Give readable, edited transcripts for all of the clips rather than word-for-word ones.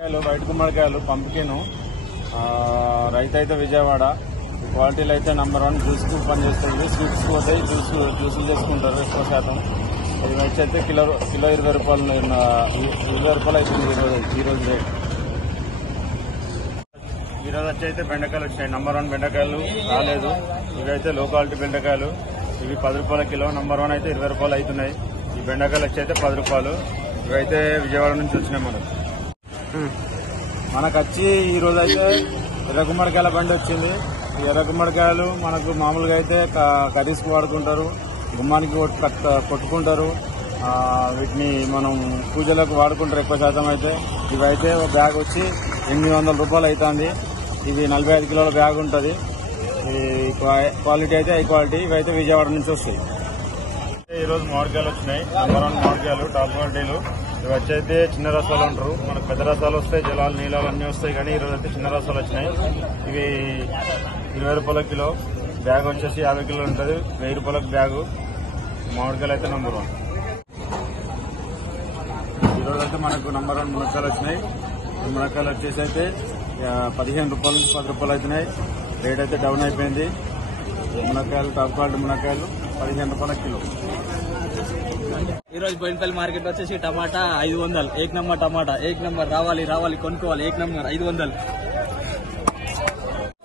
White గుమ్మడికాయలు పంపికిను రైతు అయితే విజయవాడ. క్వాలిటీలు అయితే నెంబర్ 1 జ్యూస్కు పని చేస్తుంది. స్వీట్స్ పోతాయి, జ్యూసులు చేసుకుంటారు ఎక్కువ శాతం. ఇది వచ్చి అయితే కిలో 20 రూపాయలు, 20 రూపాయలు అవుతుంది ఈరోజు రేట్. ఈరోజు వచ్చి అయితే బెండకాయలు వచ్చినాయి. నెంబర్ 1 బెండకాయలు రాలేదు. ఇవైతే లో క్వాలిటీ బెండకాయలు. ఇవి 10 రూపాయల కిలో. నెంబర్ 1 అయితే 20 రూపాయలు అవుతున్నాయి. ఈ బెండకాయలు వచ్చి అయితే 10 రూపాయలు. ఇవైతే విజయవాడ నుంచి వచ్చినాయి. మనకు వచ్చి ఈరోజు అయితే ఎర్ర గుమ్మడికాయల బండి వచ్చింది. ఈ ఎర్ర గుమ్మడికాయలు మనకు మామూలుగా అయితే కర్రీస్కి వాడుకుంటారు, గుమ్మానికి కొట్టుకుంటారు. వీటిని మనం పూజలకు వాడుకుంటారు ఎక్కువ శాతం. అయితే ఇవైతే ఒక బ్యాగ్ వచ్చి 800 రూపాయలు అవుతుంది. ఇది 45 కిలోల బ్యాగ్ ఉంటుంది. ఈ క్వాలిటీ అయితే హై క్వాలిటీ. ఇవైతే విజయవాడ నుంచి వస్తాయి. ఈరోజు మామిడికాయలు వచ్చినాయి. నెంబర్ 1 మామిడికాయలు టాప్ క్వాలిటీలు. ఇవి వచ్చైతే చిన్న రసాలు అంటారు. మనకు పెద్ద రసాలు వస్తాయి, జలాలు నీలాలు అన్నీ వస్తాయి. కానీ ఈరోజు అయితే చిన్న రసాలు వచ్చినాయి. ఇవి 20 రూపాయల కిలో. బ్యాగ్ వచ్చేసి 50 కిలో ఉంటుంది. 1000 రూపాయలకు బ్యాగు. మామిడికాయలు అయితే నెంబర్ 1. ఈరోజు అయితే మనకు నెంబర్ 1 మునక్కాయలు వచ్చినాయి. ఈ మునక్కాయలు వచ్చేసి అయితే 15 రూపాయల నుంచి 10 రూపాయలు అవుతున్నాయి. రేట్ అయితే డౌన్ అయిపోయింది. మునక్కాయలు టాప్ క్వాలిటీ మునక్కాయలు 15 రూపాయల కిలో. ఈరోజు బోయినపల్లి మార్కెట్ వచ్చేసి టమాటా 500. ఏక్ నంబర్ టమాటా, ఏక్ నంబర్. రావాలి కొనుక్కోవాలి. ఏక్ నంబర్ 500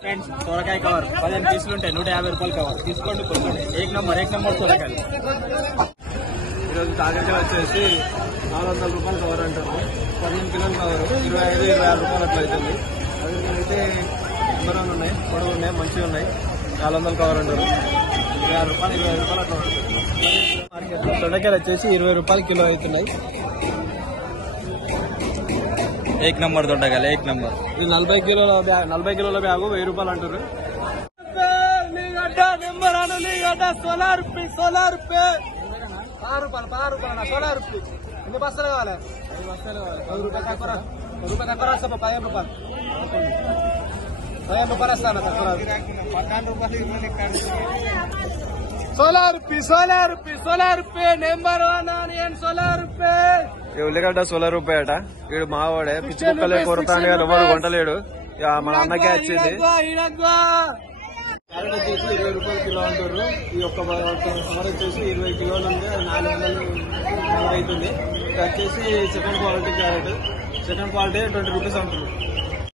ఫ్రెండ్స్. సొరకాయ కవర్ 15 పీసులు ఉంటాయి. 150 రూపాయలు కవర్. తీసుకోండి, కొనుక్కోండి. ఏక్ నంబర్ సొరకాయలు. ఈరోజు కాకరకాయ వచ్చేసి 400 రూపాయలు కవర్ అంటారు. 15 కిలోలు కవర్ 25-26 రూపాయలు అట్లా అవుతుంది. అయితే నెంబర్ 1 ఉన్నాయి, పొడవు ఉన్నాయి, మంచిగా ఉన్నాయి. 400 కవర్ అంటారు. 26 రూపాయలు 25 రూపాయలు అట్లా ఉంటుంది. మార్కెట్ లో దొండకాయలు వచ్చేసి 20 రూపాయలు కిలో అవుతున్నాయి. ఏక్ నంబర్ దొండకాయలు, ఏక్ నంబర్. ఇది 40 కిలోల బ్యాగ్ 1000 రూపాయలు అంటారు. సోలార్ 10 రూపాయలు. ఎన్ని బస్తాలు కావాలి? 10 బస్తాలు కావాలి. 10 రూపాయలు తక్కువ. 10 రూపాయలు తక్కువ రాస్తా. 15 రూపాయలు 15 రూపాయలు వస్తాను తక్కువ. సోలార్ నెంబర్ 1 ఆనియన్ ఉల్లిగడ్డ 16 రూపాయ అట. వీడు మావాడే పిచ్చి కుక్కలే కొరతాను కదా, ఎవరు వంటలేడు. మన అన్నకే వచ్చింది. క్యారెట్ వచ్చేసి 20 రూపాయలు కిలో అంటారు. ఈ ఒక్క కవర్ వచ్చేసి 20 కిలోలు ఉంది. 400 అవుతుంది. ఇది వచ్చేసి second quality carrot. Second quality 20 rupees అంటారు.